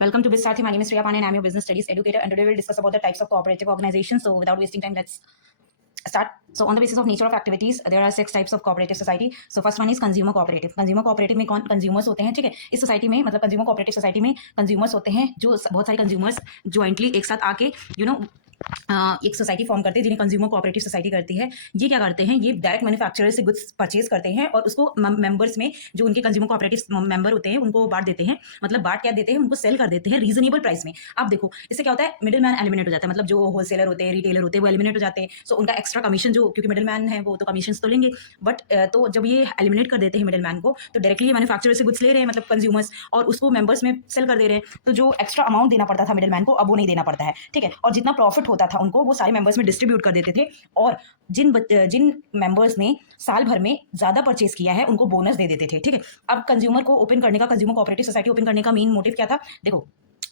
Welcome to BizSathi. My name is Shreya Pane and I'm your business studies educator. And today we'll discuss about the types of cooperative organizations. So without wasting time, let's start. So on the basis of nature of activities, there are 6 types of cooperative society. So first one is consumer cooperative. Consumer cooperative में कौन consumers होते हैं, ठीक है। इस society में मतलब consumer cooperative society में कंज्यूमर्स होते हैं जो बहुत सारे कंज्यूमर्स ज्वाइंटली एक साथ आके एक सोसाइटी फॉर्म करते हैं जिन्हें कंज्यूमर कोऑपरेटिव सोसाइटी करती है। ये क्या करते हैं, ये डायरेक्ट मैन्युफैक्चरर से गुड्स परचेज करते हैं और उसको मेंबर्स में जो उनके कंज्यूमर कोऑपरेटिव मेंबर होते हैं उनको बांट देते हैं। मतलब बांट क्या देते हैं, उनको सेल कर देते हैं रीजनेबल प्राइस में। आप देखो इससे क्या होता है, मिडिल मैन एलिमिनेट हो जाता है। मतलब जो होलसेलर होते हैं, रिटेलर होते हैं, वो एलिमिनेट हो जाते हैं। सो उनका एक्स्ट्रा कमीशन जो, क्योंकि मिडिल मैन है वो तो कमीशन तो लेंगे, बट तो जब ये एलिमिनेट कर देते हैं मिडिल मैन को, तो डायरेक्टली मैन्युफैक्चरर से गुड्स ले रहे हैं मतलब कंज्यूमर्स, और उसको मेंबर्स में सेल कर दे रहे हैं। तो जो एक्स्ट्रा अमाउंट देना पड़ता था मिडिल मैन को, अब वो नहीं देना पड़ता है, ठीक है। और जितना प्रॉफिट होता था उनको वो सारे मेंबर्स में डिस्ट्रीब्यूट कर देते थे। और जिन मेंबर्स ने साल भर में ज्यादा परचेज किया है उनको बोनस दे देते थे, ठीक है। अब कंज्यूमर को ओपन करने का, कंज्यूमर कोऑपरेटिव सोसाइटी ओपन करने का मेन मोटिव क्या था, देखो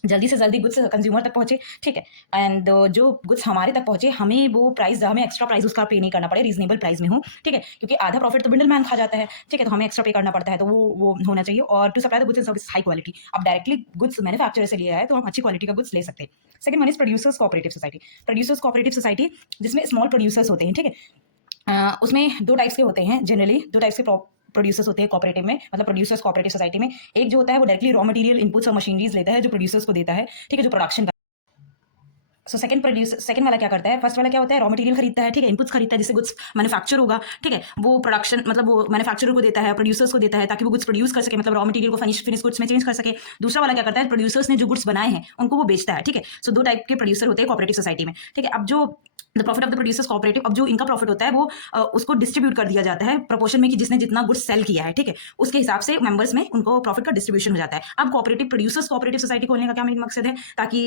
जल्दी से जल्दी गुड्स कंज्यूमर तक पहुंचे, ठीक है। एंड जो गुड्स हमारे तक पहुंचे, हमें वो प्राइस, हमें एक्स्ट्रा प्राइस उसका पे नहीं करना पड़े, रीजनेबल प्राइस में हो, ठीक है। क्योंकि आधा प्रॉफिट तो मिडिल मैन खा जाता है, ठीक है। तो हमें एक्स्ट्रा पे करना पड़ता है, तो वो होना चाहिए। और to supply the goods and service high quality, अब डायरेक्टली गुड्स मैन्युफैक्चरर से लिया है तो हम अच्छी क्वालिटी का गुड्स ले सकते हैं। Second one is producers cooperative society. Producers cooperative society जिसमें स्मॉल प्रोड्यूसर्स होते हैं, ठीक है। उसमें दो टाइप्स के होते हैं, जनरली दो टाइप्स के प्रोड्यूसर्स होते हैं कोऑपरेटिव में, मतलब प्रोड्यूसर्स कोऑपरेटिव सोसाइटी में। एक जो होता है वो डायरेक्टली रॉ मटेरियल इनपुट्स और मशीनरीज लेता है जो प्रोड्यूसर्स को देता है, ठीक है, जो प्रोडक्शन। सो सेकंड वाला क्या करता है, फर्स्ट वाला क्या होता है, रॉ मटेरियल खरीदता है, ठीक है, इनपुट्स खरीदता है जिससे गुड्स मैन्युफैक्चर होगा, ठीक है। वो प्रोडक्शन मतलब वो मैन्युफैक्चरर को देता है, प्रोड्यूसर्स को देता है ताकि वो गुड्स प्रोड्यूस कर सके, मतलब रॉ मटेरियल को फिनिश गुड्स में चेंज कर सके। दूसरा वाला क्या करता है, प्रोड्यूसर्स ने जो गुड्स बनाए हैं उनको वो बेचता है, ठीक है। सो दो टाइप के प्रोड्यूसर होते हैं कोऑपरेटिव सोसाइटी में, ठीक है। अब जो the profit of the producers cooperative, अब जो इनका प्रॉफिट होता है वो उसको डिस्ट्रीब्यूट कर दिया जाता है प्रोपोर्शन में कि जिसने जितना गुड्स सेल किया है, ठीक है, उसके हिसाब से मेंबर्स में उनको प्रॉफिट का डिस्ट्रीब्यूशन हो जाता है। अब कोऑपरेटिव प्रोड्यूसर्स कोऑपरेटिव सोसाइटी खोलने का क्या मेन मकसद है, ताकि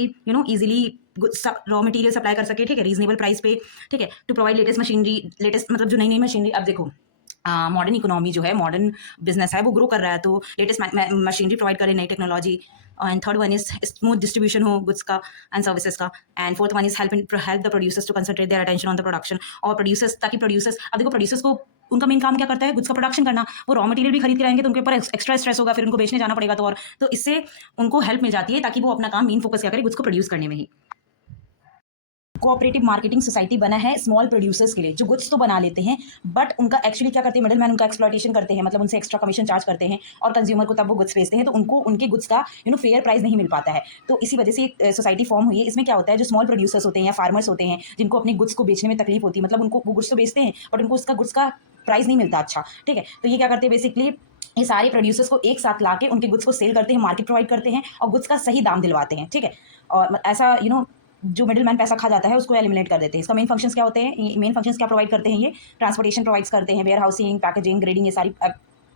इजीली रॉ मटेरियल सप्लाई कर सके, ठीक है, रीजनेबल प्राइस पे, ठीक है। To provide latest machinery, latest मतलब जो नई नई मशीनरी, अब देखो मॉडर्न इकोनॉमी जो है, मॉडर्न बिजनेस है, वो ग्रो कर रहा है, तो लेटेस्ट मशीनरी प्रोवाइड करें, नई technology. And third one is smooth distribution हो गुड्स का एंड सर्विसेज का। And fourth one is help the producers to concentrate their attention on the production. और प्रोड्यूसर्स, ताकि प्रोड्यूसर्स, अब देखो प्रोड्यूसर्स को उनका मेन काम क्या करता है, गुड्स का प्रोडक्शन करना। वो रॉ मटेरियल भी खरीद के लाएंगे तो उनके ऊपर एक्स्ट्रा स्ट्रेस होगा, फिर उनको बेचने जाना पड़ेगा, तो इससे उनको हेल्प मिल जाती है ताकि वो अपना काम मेन फोकस क्या करें, गुड्स को प्रोड्यूस करने में ही। कोऑपरेटिव मार्केटिंग सोसाइटी बना है स्मॉल प्रोड्यूसर्स के लिए जो गुड्स तो बना लेते हैं, बट उनका एक्चुअली क्या करते हैं, मिडिल मैन उनका एक्सप्लॉयटेशन करते हैं, मतलब उनसे एक्स्ट्रा कमीशन चार्ज करते हैं और कंज्यूमर को तब वो गुड्स बेचते हैं, तो उनको उनके गुड्स का फेयर प्राइस नहीं मिल पाता है। तो इसी वजह से एक सोसाइटी फॉर्म हुई है। इसमें क्या होता है, जो स्मॉल प्रोड्यूसर्स होते हैं या फार्मर्स होते हैं जिनको अपने गुड्स को बेचने में तकलीफ होती है, मतलब उनको वो गुड्स तो बेचते हैं बट उनको उसका गुड्स का प्राइस नहीं मिलता अच्छा, ठीक है। तो ये क्या करते हैं, बेसिकली ये सारे प्रोड्यूसर्स को एक साथ लाके उनके गुड्स को सेल करते हैं, मार्केट प्रोवाइड करते हैं और गुड्स का सही दाम दिलवाते हैं, ठीक है। और ऐसा जो मिडिल मैन पैसा खा जाता है उसको एलिमिनेट कर देते हैं। इसका मेन फंक्शंस क्या होते हैं, मेन फंक्शंस क्या प्रोवाइड करते हैं, ये ट्रांसपोर्टेशन प्रोवाइड्स करते हैं, वेयर हाउसिंग, पैकेजिंग, ग्रेडिंग, ये सारी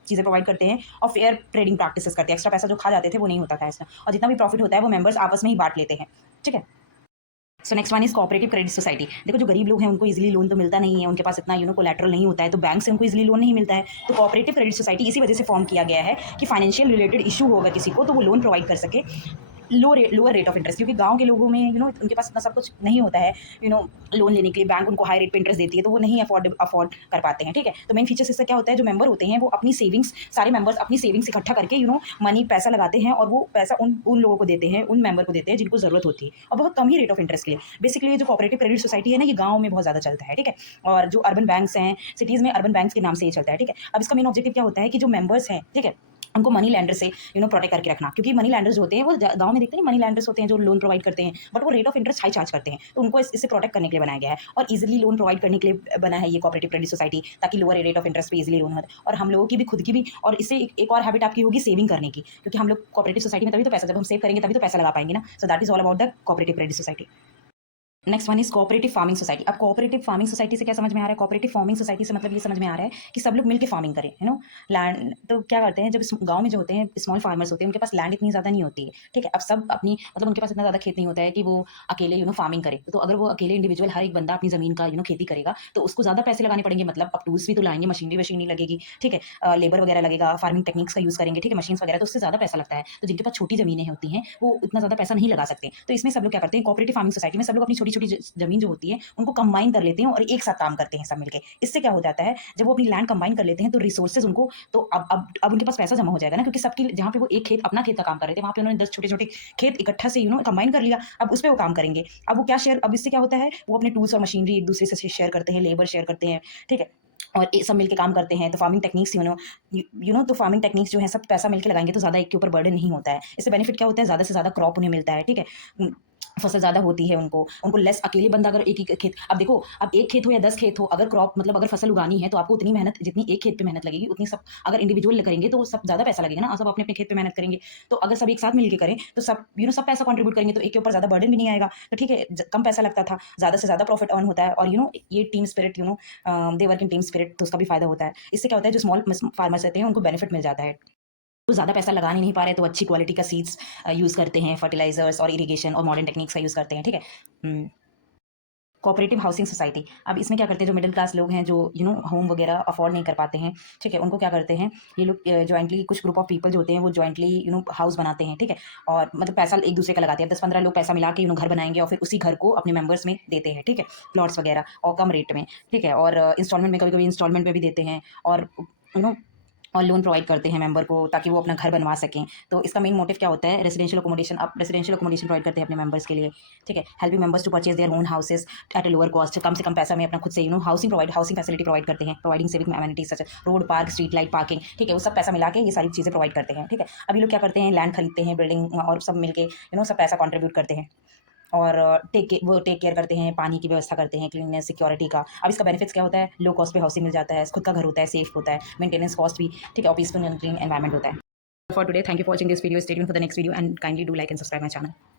चीज़ें प्रोवाइड करते हैं और फेयर ट्रेडिंग प्रैक्टिसेस करते हैं। एक्स्ट्रा पैसा जो खा जाते थे वो नहीं होता था इसमें, और जितना भी प्रॉफिट होता है वो मेंबर्स आपस में ही बांट लेते हैं, ठीक है। So next one is cooperative credit society. देखो जो गरीब लोग हैं उनको इजीली लोन तो मिलता नहीं है, उनके पास इतना कोलैटरल नहीं होता है, तो बैंक से उनको इजीली लोन नहीं मिलता है। तो कोऑपरेटिव क्रेडिट सोसाइटी इसी वजह से फॉर्म किया गया है कि फाइनेंशियल रिलेटेड इशू होगा किसी को तो वो लोन प्रोवाइड कर सके लोअर रेट ऑफ इंटरेस्ट, क्योंकि गांव के लोगों में उनके पास इतना सब कुछ नहीं होता है लोन लेने के लिए, बैंक उनको हाई रेट पे इंटरेस्ट देती है तो वो नहीं अफोर्ड कर पाते हैं, ठीक है। तो मेन फीचर्स इससे क्या होता है, जो मेंबर होते हैं वो अपनी सेविंग्स, सारे मेंबर्स अपनी सेविंग्स इकट्ठा करके मनी पैसा लगाते हैं और वो पैसा उन लोगों को देते हैं, उन मेंबर को देते हैं जिनको जरूरत होती है, और बहुत कम ही रेट ऑफ इंटरेस्ट के लिए। बेसिकली ये जो कोऑपरेटिव क्रेडिट सोसाइटी है ना, ये गाँव में बहुत ज़्यादा चलता है, ठीक है। और जो अर्बन बैंक्स हैं, सिटीज़ में अर्बन बैंक्स के नाम से ये चलता है, ठीक है। अब इसका मेन ऑब्जेक्टिव क्या होता है कि जो मेंबर्स हैं, ठीक है, उनको मनी लैंडर से प्रोटेक्ट करके रखना, क्योंकि मनी लैंडर्स होते हैं वो गांव में देखते हैं, मनी लैंडर्स होते हैं जो लोन प्रोवाइड करते हैं बट वो rate of interest high charge करते हैं, तो उनको इससे प्रोटेक्ट करने के लिए बनाया गया है और इजीली लोन प्रोवाइड करने के लिए बना है ये कोऑपरेटिव क्रेडिट सोसाइटी, ताकि लोअर रेट ऑफ इंटरेस्ट पे इजीली लोन हो। और हम लोगों की भी, खुद की भी, और इससे एक और हैबिट आपकी होगी सेविंग करने की, क्योंकि हम लोग कोऑपरेटिव सोसाइटी में तभी तो पैसा, जब हम सेव करेंगे तभी तो पैसा लगा पाएंगे ना। So that is all about the cooperative credit society. Next one is cooperative farming society. अब कोऑपरेटिव फार्मिंग सोसाइटी से क्या समझ में आ रहा है, कोऑपरेटिव फार्मिंग सोसाइटी से मतलब ये समझ में आ रहा है कि सब लोग मिलकर फार्मिंग करें, लैंड। तो क्या करते हैं, जब गांव में जो होते हैं स्मॉल फार्मर्स होते हैं उनके पास लैंड इतनी ज़्यादा नहीं होती है, ठीक है। अब सब अपनी मतलब उनके पास इतना ज़्यादा खेत नहीं होता है कि वो अकेले फार्मिंग करे, तो अगर वो अकेले इंडिविजुअल हर एक बंदा अपनी ज़मीन का खेती करेगा तो उसको ज़्यादा पैसे लगाने पड़ेंगे, मतलब अब टूल्स भी तो लाएंगे, मशीनरी लगेगी, ठीक है, लेबर वगैरह लगेगा, फार्मिंग टेक्निक्स का यूज़ करेंगे, ठीक है, मशीन्स वगैरह, तो उससे ज़्यादा पैसा लगता है। तो जिनके पास छोटी ज़मीनें होती हैं वो इतना ज़्यादा पैसा नहीं लगा सकते, तो इसमें सब लोग क्या करते हैं, कोऑपरेटिव फार्मिंग सोसाइटी में सब लोग अपनी छोटी छोटी छोटी जमीन जो होती है उनको कंबाइन कर लेते हैं और एक साथ काम करते हैं सब मिलके। इससे क्या हो जाता है, जब वो अपनी लैंड कंबाइन कर लेते हैं तो रिसोर्सेज उनको, तो अब उनके पास पैसा जमा हो जाएगा ना, क्योंकि सबकी जहाँ पे वो एक खेत अपना खेत का काम कर रहे थे वहाँ पे उन्होंने 10 छोटे छोटे खेत इकट्ठा से कंबाइन कर लिया। अब उस पर वो काम करेंगे। अब वो क्या शेयर, अब इससे क्या होता है, वो अपने टूल्स और मशीनरी एक दूसरे से शेयर करते हैं, लेबर शेयर करते हैं, ठीक है, और सब मिलके काम करते हैं। तो फार्मिंग टेक्निक्स तो फार्मिंग टेक्निक्स जो है सब पैसा मिलके लगाएंगे तो ज़्यादा एक के ऊपर बर्डन नहीं होता है। इससे बेनिफिट क्या होता है, ज़्यादा से ज़्यादा क्रॉप उन्हें मिलता है, ठीक है, फसल ज़्यादा होती है उनको उनको लेस। अकेले बंदा अगर एक ही खेत, अब देखो, अब एक खेत हो या 10 खेत हो, अगर क्रॉप मतलब अगर फसल उगानी है तो आपको उतनी मेहनत जितनी एक खेत पे मेहनत लगेगी उतनी सब अगर इंडिविजुअल करेंगे तो सब ज़्यादा पैसा लगेगा ना, सब अपने अपने खेत पे मेहनत करेंगे। तो अगर सब एक साथ मिलकर करें तो सब सब पैसा कंट्रीब्यूट करेंगे तो एक के ऊपर ज़्यादा बर्डन भी नहीं आएगा। तो ठीक है, कम पैसा लगता था, ज़्यादा से ज़्यादा प्रॉफिट अर्न होता है। और ये team spirit, they work in team spirit, तो उसका भी फायदा होता है। इससे क्या होता है, जो स्मॉल फार्मर्स रहते हैं उनको बेनिफिट मिल जाता है। तो ज़्यादा पैसा लगा नहीं पा रहे तो अच्छी क्वालिटी का सीड्स यूज़ करते हैं, फर्टिलाइजर्स और इरिगेशन और मॉडर्न टेक्निक्स का यूज़ करते हैं, ठीक है। कोऑपरेटिव हाउसिंग सोसाइटी, अब इसमें क्या करते हैं, जो मिडिल क्लास लोग हैं जो होम वगैरह अफोर्ड नहीं कर पाते हैं, ठीक है, उनको क्या करते हैं, ये लोग जॉइंटली, कुछ ग्रुप ऑफ पीपल जो होते हैं वो जॉइंटली हाउस बनाते हैं, ठीक है, और मतलब पैसा एक दूसरे का लगाते हैं। 10-15 लोग पैसा मिला के घर बनाएंगे और फिर उसी घर को अपने मेंबर्स में देते हैं, ठीक है, प्लॉट्स वगैरह और कम रेट में, ठीक है, और इंस्टॉलमेंट में, कभी कभी इंस्टॉलमेंट में भी देते हैं, और और लोन प्रोवाइड करते हैं मेंबर को ताकि वो अपना घर बनवा सकें। तो इसका मेन मोटिव क्या होता है, रेजिडेंशियल अकोमोडेशन। आप रेजिडेंशियल अकोमोडेशन प्रोवाइड करते हैं अपने मेंबर्स के लिए, ठीक है, helping members to purchase their own houses at a lower cost. कम से कम पैसा में अपना खुद से हाउसिंग फैसिलिटी प्रोवाइड करते हैं, providing civic amenities such road, park, street light, parking, ठीक है, वो सब पैसा मिला के ये सारी चीज़ें प्रोवाइड करते हैं, ठीक है। अभी लोग क्या करते हैं, लैंड खरीदते हैं, बिल्डिंग और सब मिलके सब पैसा कॉन्ट्रीब्यूट करते हैं और टेक केयर करते हैं, पानी की व्यवस्था करते हैं, क्लीननेस, सिक्योरिटी का। अब इसका बेनिफिट्स क्या होता है, लो कॉस्ट पे हाउसिंग मिल जाता है, खुद का घर होता है, सेफ होता है, मेंटेनेंस कॉस्ट भी, ठीक है, और पीसफुल एंड क्लीन एनवायरनमेंट होता है। For today, thank you for watching this video. Stay tuned for the next video and kindly do like and subscribe my channel.